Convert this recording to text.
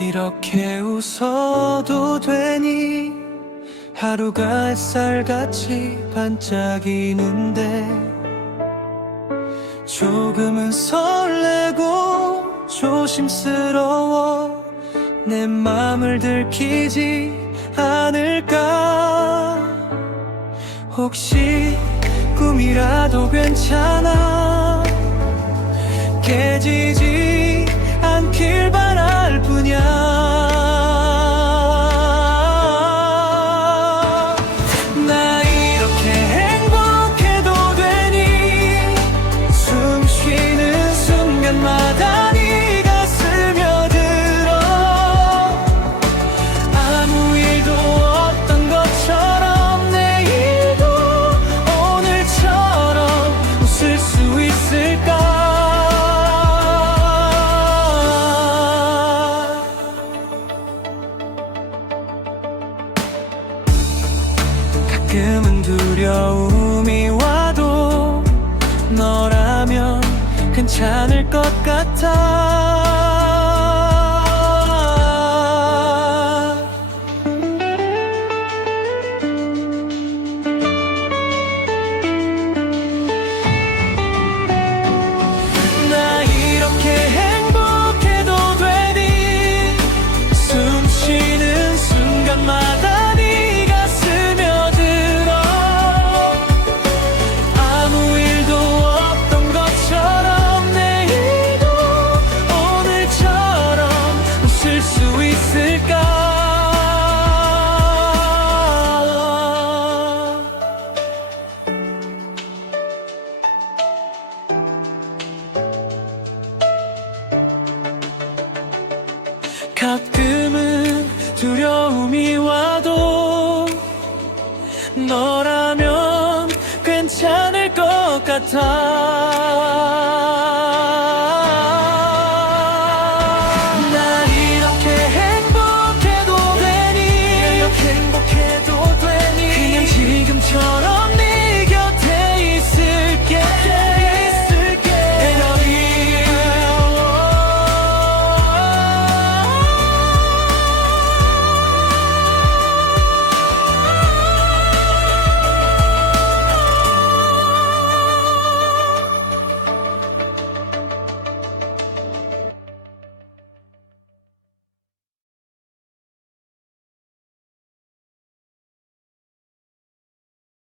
이렇게 웃어도 되니? 하루가 햇살같이 반짝이는데 조금은 설레고 조심스러워 내 맘을 들키지 않을까? 혹시 꿈이라도 괜찮아? 깨지지 가끔은 두려움이 와도 너라면 괜찮을 것 같아 가끔은 두려움이 와도 너라면 괜찮을 것 같아